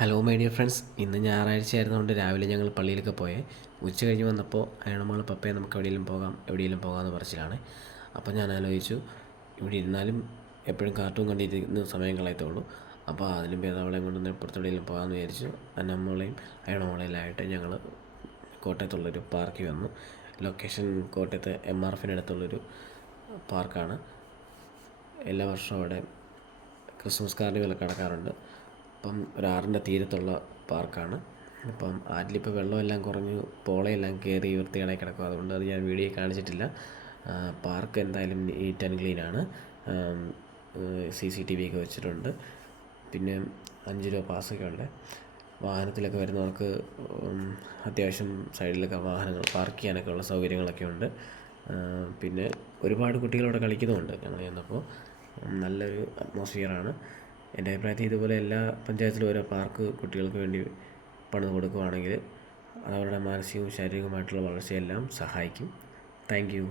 Hello my dear friends, ഇന്ന് ഞായറാഴ്ച ആയിരുന്നതുകൊണ്ട് രാവിലെ ഞങ്ങൾ പള്ളിയിലൊക്കെ പോയേ. ഉച്ച കഴിഞ്ഞ് വന്നപ്പോൾ അയണമോൾ പപ്പയെ നമുക്ക് എവിടെയെങ്കിലും പോകാമെന്ന് പറച്ചിലാണ്. അപ്പോൾ ഞാൻ ആലോചിച്ചു, ഇവിടെ ഇരുന്നാലും എപ്പോഴും കാർട്ടൂൺ കണ്ടിരിക്കുന്ന സമയം കളയത്തുള്ളൂ. അപ്പോൾ അതിലും ഭേദം അവളെ കൊണ്ടൊന്ന് പുറത്തെവിടെയെങ്കിലും പോകാമെന്ന് വിചാരിച്ചു. അന്നമ്മോളെയും അയണമോളെല്ലാമായിട്ട് ഞങ്ങൾ കോട്ടയത്തുള്ളൊരു പാർക്കിൽ വന്നു. ലൊക്കേഷൻ കോട്ടയത്ത് MRFിനടുത്തുള്ളൊരു പാർക്കാണ്. എല്ലാ വർഷവും അവിടെ ക്രിസ്മസ് കാർണിവലൊക്കെ നടക്കാറുണ്ട്. അപ്പം ഒരാറിൻ്റെ തീരത്തുള്ള പാർക്കാണ്. അപ്പം ആറ്റിലിപ്പോൾ വെള്ളമെല്ലാം കുറഞ്ഞു, പോളയെല്ലാം കയറി വൃത്തികേടായി കിടക്കും. അതുകൊണ്ട് അത് ഞാൻ വീഡിയോ കാണിച്ചിട്ടില്ല. പാർക്ക് എന്തായാലും നീറ്റ് ആൻഡ് ക്ലീനാണ്. CCTV ഒക്കെ വെച്ചിട്ടുണ്ട്. പിന്നെ 5 രൂപ പാസ്സൊക്കെ ഉണ്ട്. വാഹനത്തിലൊക്കെ വരുന്നവർക്ക് അത്യാവശ്യം സൈഡിലൊക്കെ വാഹനങ്ങൾ പാർക്ക് ചെയ്യാനൊക്കെ ഉള്ള സൗകര്യങ്ങളൊക്കെ ഉണ്ട്. പിന്നെ ഒരുപാട് കുട്ടികളവിടെ കളിക്കുന്നുമുണ്ട്. ഞങ്ങൾ ചെന്നപ്പോൾ നല്ലൊരു അറ്റ്മോസ്ഫിയറാണ്. എൻ്റെ അഭിപ്രായത്തിൽ ഇതുപോലെ എല്ലാ പഞ്ചായത്തിലും ഓരോ പാർക്ക് കുട്ടികൾക്ക് വേണ്ടി പണിത് കൊടുക്കുകയാണെങ്കിൽ അതവരുടെ മാനസികവും ശാരീരികവുമായിട്ടുള്ള വളർച്ചയെല്ലാം സഹായിക്കും. Thank you.